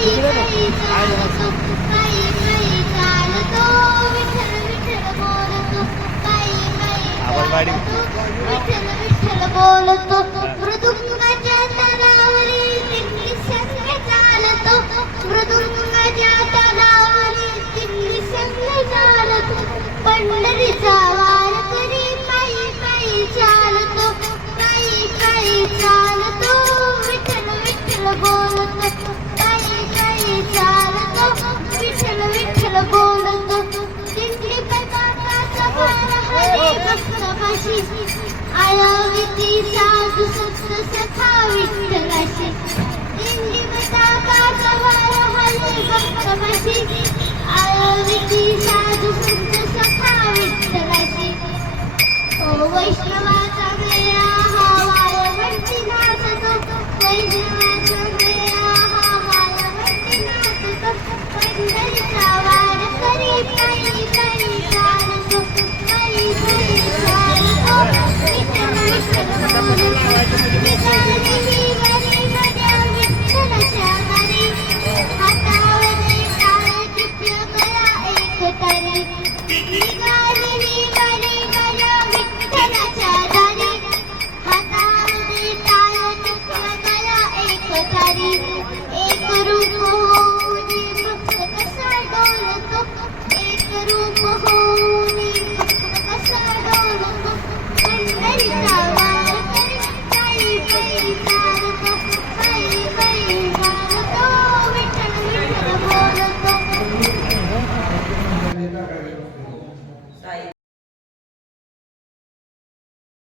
पायी पायी चालतो, पायी पायी चालतो, विठ्ठल विठ्ठल बोलतो, पायी पायी चालतो, विठ्ठल विठ्ठल बोलतो. मृदुंगाच्या तालावरी दिंडी संग चालतो, मृदुंगाच्या तालावरी दिंडी संग चालतो. पंढरीचा वारकरी पायी पायी चालतो, पायी पायी चालतो, विठ्ठल विठ्ठल बोलतो, पायी पायी चालतो, विठ्ठल विठ्ठल बोलतो. दिंडी बाबाचा वार हरी भक्तापाशी, आळविती साधू संत सखा विठ्ठलाशी. दिंडी बाबाचा वार हरी भक्तापाशी, आळविती साधू संत सखा विठ्ठलाशी. ओ वैष्णवा